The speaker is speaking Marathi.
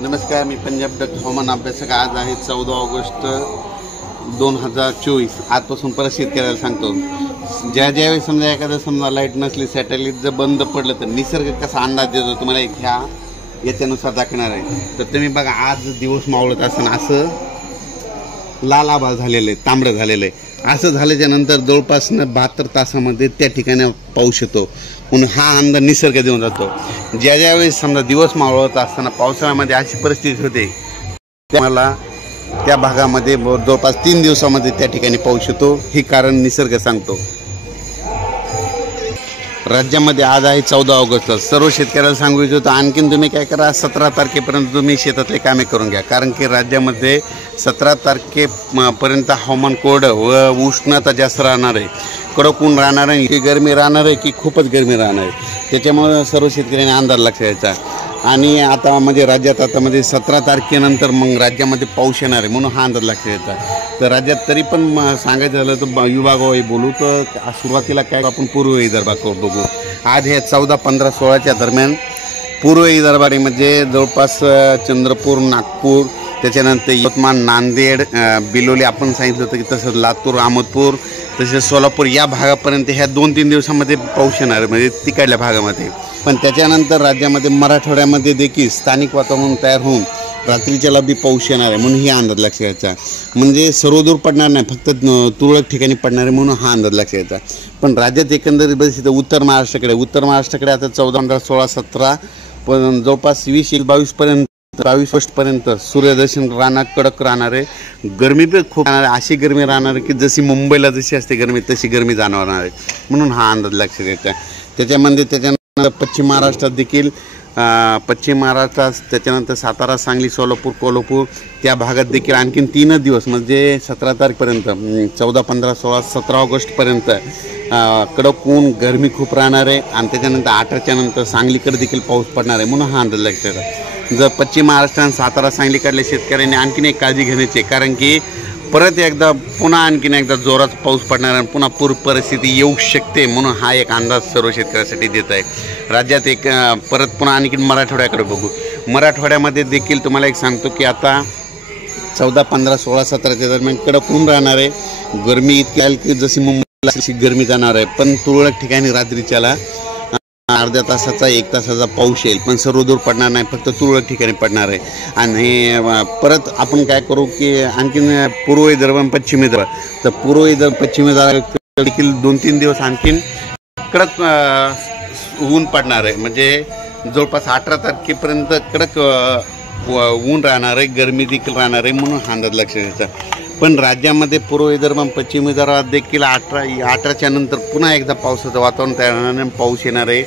नमस्कार, मी पंजाब डॉक्टर हवामान अभ्यासक। आज आहे 14 ऑगस्ट 2024। आजपासून परत शेतकऱ्याला सांगतो, ज्यावेळी समजा एखादं लाईट नसली, सॅटेलाइट जर बंद पडलं तर निसर्ग कसा अंदाज देतो तुम्हाला ह्या याच्यानुसार दाखवणार आहे। तर तुम्ही बघा, आज दिवस मावळत असताना असं लाल आभाळ झालेलं आहे, तांबडं झालेलं आहे। असं झाल्याच्या नंतर जवळपास 72 तासामध्ये त्या ठिकाणी पाऊस येतो, म्हणून हा अंदाज निसर्ग देऊन जातो। ज्यावेळेस समजा दिवस मावळत असताना पावसाळ्यामध्ये अशी परिस्थिती होते, त्याला त्या भागामध्ये जवळपास 3 दिवसामध्ये त्या ठिकाणी पाऊस येतो। हे कारण निसर्ग सांगतो। राज्यामध्ये आज आहे 14 ऑगस्ट। सर्व शेतकऱ्याला सांगू इच्छितो, आणखीन तुम्ही काय करा, 17 तारखेपर्यंत तुम्ही शेतातले कामे करून घ्या, कारण की राज्यामध्ये 17 तारखेपर्यंत हवामान कोरडं व उष्णता जास्त राहणार आहे, कडक ऊन राहणार आहे, की गरमी राहणार आहे की खूपच गरमी राहणार आहे। त्याच्यामुळे सर्व शेतकऱ्यांनी अंदाज लक्षात घ्यायचा। आणि आता म्हणजे राज्यात आता 17 तारखेनंतर मग राज्यामध्ये पाऊस येणार आहे, म्हणून हा अंदाज लक्षात घ्यायचा। तर राज्यात तरी पण सांगायचं झालं तर विभागावर बोलू तर सुरुवातीला काय आपण पूर्व विदर्भाकडे बघू। आज हे 14, 15, 16च्या दरम्यान पूर्व विदर्भामध्ये जवळपास चंद्रपूर, नागपूर, त्याच्यानंतर यवतमाळ, नांदेड, बिलोली आपण सांगितलं होतं की तसंच लातूर, अहमदपूर, तसेच सोलापूर या भागापर्यंत ह्या 2-3 दिवसामध्ये पाऊस येणार आहे, म्हणजे तिकडल्या भागामध्ये। पण त्याच्यानंतर राज्यामध्ये मराठवाड्यामध्ये देखील स्थानिक वातावरण तयार होऊन रात्रीच्याला बी पाऊस येणार आहे, म्हणून ही अंदाज लक्षात घ्यायचा। म्हणजे सर्वदूर पडणार नाही, फक्त तुरळक ठिकाणी पडणार आहे, म्हणून हा अंदाज लक्षात घ्यायचा। पण राज्यात एकंदरीत बघितलं उत्तर महाराष्ट्राकडे आता 14, 15, 16, 17 पण जवळपास 22 ऑगस्टपर्यंत सूर्यदर्शन राहणार, कडक राहणार आहे। गरमी पण खूप राहणार आहे, अशी गरमी राहणार आहे की जशी मुंबईला जशी असते गरमी तशी गरमी जाणवणार आहे, म्हणून हा अंदाज लक्षात घ्यायचा। त्याच्यानंतर पश्चिम महाराष्ट्रात देखील त्याच्यानंतर सातारा, सांगली, सोलापूर, कोल्हापूर त्या भागात देखील आणखीन 3 दिवस म्हणजे 17 तारखेपर्यंत 14, 15, 16, 17 ऑगस्टपर्यंत कडक ऊन, गरमी खूप राहणार आहे। आणि त्याच्यानंतर 18च्या नंतर सांगलीकडे देखील पाऊस पडणार आहे, म्हणून हा अंदाज लक्षात घ्यायचा। जर पश्चिम महाराष्ट्रात सातारा, सांगलीकडल्या शेतकऱ्यांनी आणखीन एक काळजी घेण्याची, कारण की परत एकदा पुन्हा आणखीन एकदा जोरात पाऊस पडणार आणि पुन्हा पूर परिस्थिती येऊ शकते, म्हणून हा एक अंदाज सर्व शेतकऱ्यांसाठी देत आहे। राज्यात एक परत पुन्हा आणखीन मराठवाड्याकडे बघू। मराठवाड्यामध्ये देखील तुम्हाला एक सांगतो की आता 14, 15, 16, 17च्या दरम्यान कडक ऊन राहणार आहे। गरमी इतकी आहे की जशी मुंबईला अशी गरमी जाणार आहे, पण तुरळक ठिकाणी रात्रीच्याला अर्ध्या तासाचा 1 तासाचा पाऊस येईल, पण सर्वदूर पडणार नाही, फक्त तुरळक ठिकाणी पडणार आहे। आणि परत आपण काय करू की आणखीन पूर्व विदर्भ आणि पश्चिम विदर्भ, तर पूर्व विदर्भ, पश्चिम विदर्भ देखील 2-3 दिवस आणखीन कडक ऊन पडणार आहे, म्हणजे जवळपास 18 तारखेपर्यंत कडक ऊन राहणार आहे, गरमी देखील राहणार आहे, म्हणून हा अंदाज लक्षात घ्यायचा। पण राज्यामध्ये पूर्व विदर्भ आणि पश्चिम विदर्भात देखील 18च्या नंतर पुन्हा एकदा पावसाचं वातावरण तयार होणार आहे, पाऊस येणार आहे।